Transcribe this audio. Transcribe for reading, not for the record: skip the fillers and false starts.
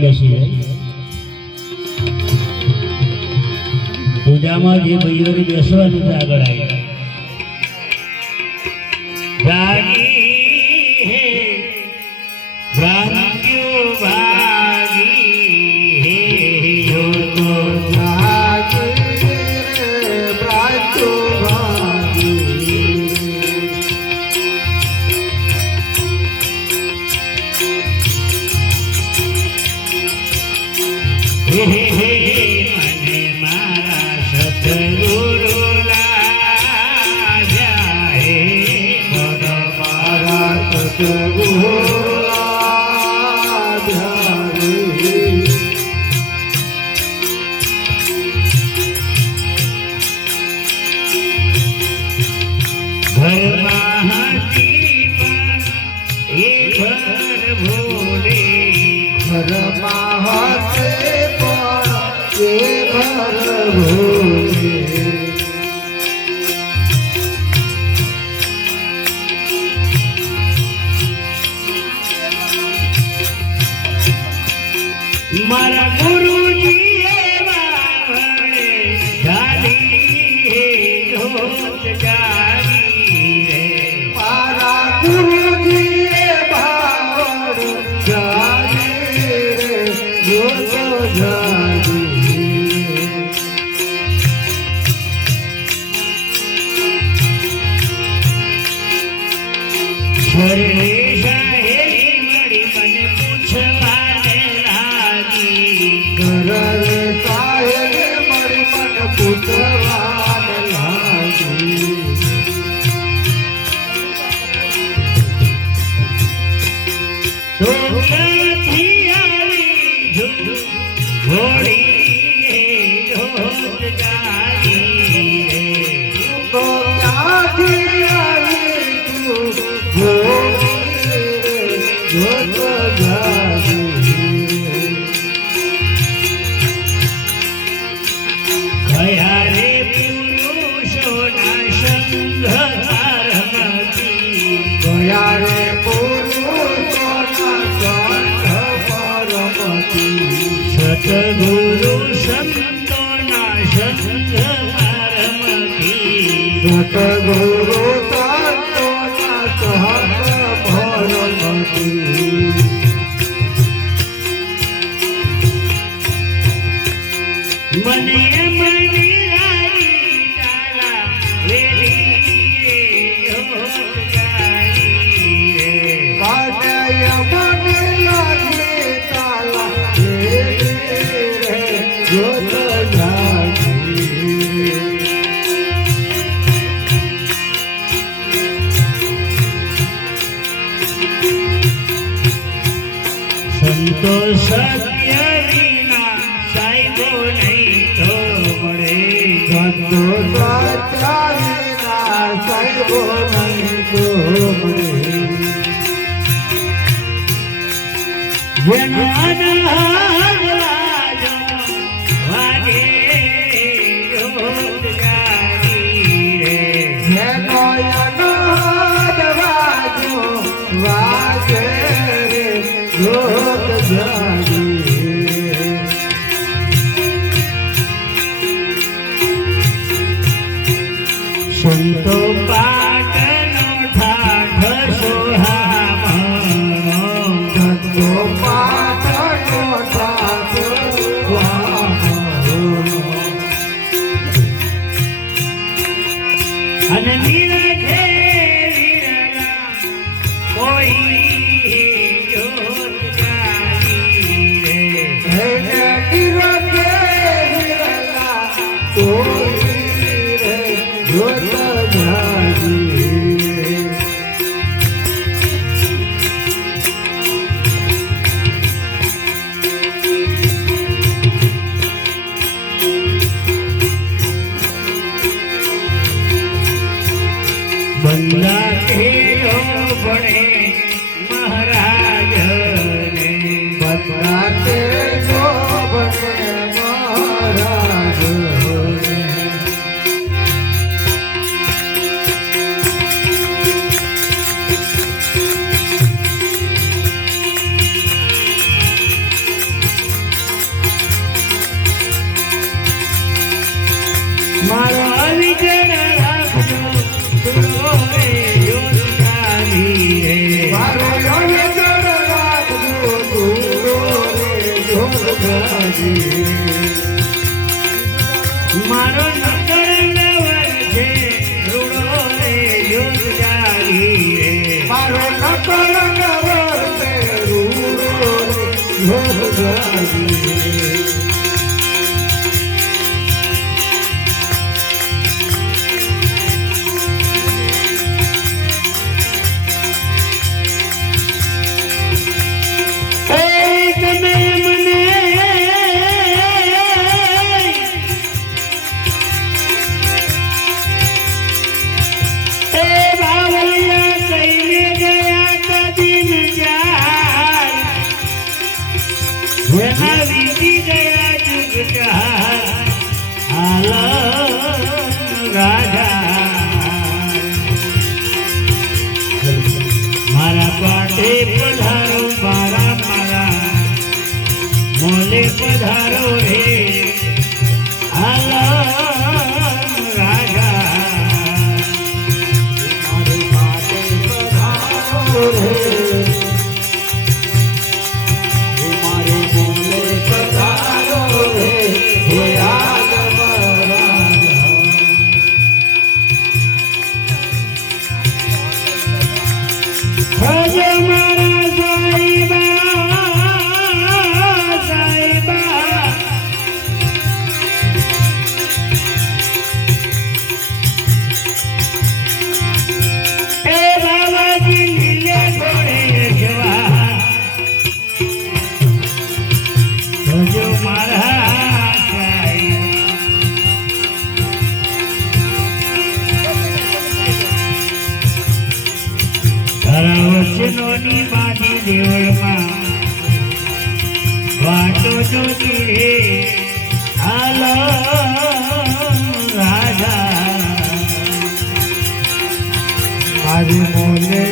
બેસી જાય પૂજામાં જે ભાઈઓને બેસવાનું છે આગળ આવી ભાગી હે ભાગ્યો ભાગી હે યોગો ભાગી ભાગ્યો ભાગી હે હે હે મને મારા સતગુરુ લાગ્યા હે મને મારા સતગુરુ લાગ્યા હે ઘરમાં હતી પણ એ ઘર ભૂલે ઘરમાં હશે પણ એ ઘર ભૂલે મારા ગુરુજી વાવડે જાલી જોત જાલી રે મારા ગુરુજી વાવડે જાલી રે જોત જાલી શરીર સાહેલી મળી મને પૂછવાને લાગી ઘરે સાહેલી મળી મને પૂછવાને લાગી તો ક્યાંથી આવી ઘોડી જોત જાલી રે તો ક્યાંથી આવી કયા રે પુરુષોના સંગ પારમતી કયા રે પુરુષોના સંગ પારમતી સતગુરુ સંતોના સંગ પારમતી સતગુરુ મને મની રાની તાલા વેલી જોત જાલી રે પાડય મને લાગે તાલા વેલી રે જોત જાલી સંતો સત્ય વિના સાહેબો નહીં તો મળે સંતો સત્ય વિના સાહેબો નહીં તો મળે જેનો અનહદ વાજો વાગે જોત જાલી રે જેનો અનહદ વાજો વાગે જોત જાલી સંતો પાટનો ઠાઠ સોહામણો સંતો પાટનો ઠાઠ સોહામણો અને નીરજે વીરના કોઈ બંદા તેરો પડે મહારાજ ને બંદા તેરો પડે મહારાજ મારો વિજય રાખજો તુરો રે યોગી રે મારો વિજય રાખજો તુરો રે યોગી મારો નગર નવર છે રૂડો રે યોગી રે મારો નગર નવર છે રૂડો રે યોગી મારા પાટે પધારો મારા મારા મોલે પધારો રે રાજા મારે પાટે પધારો રે મારે મોલે પધારો રે વચનોની બાજી દેવળમાં વાતો જોતી રે હાલો રાજા મારી મોલે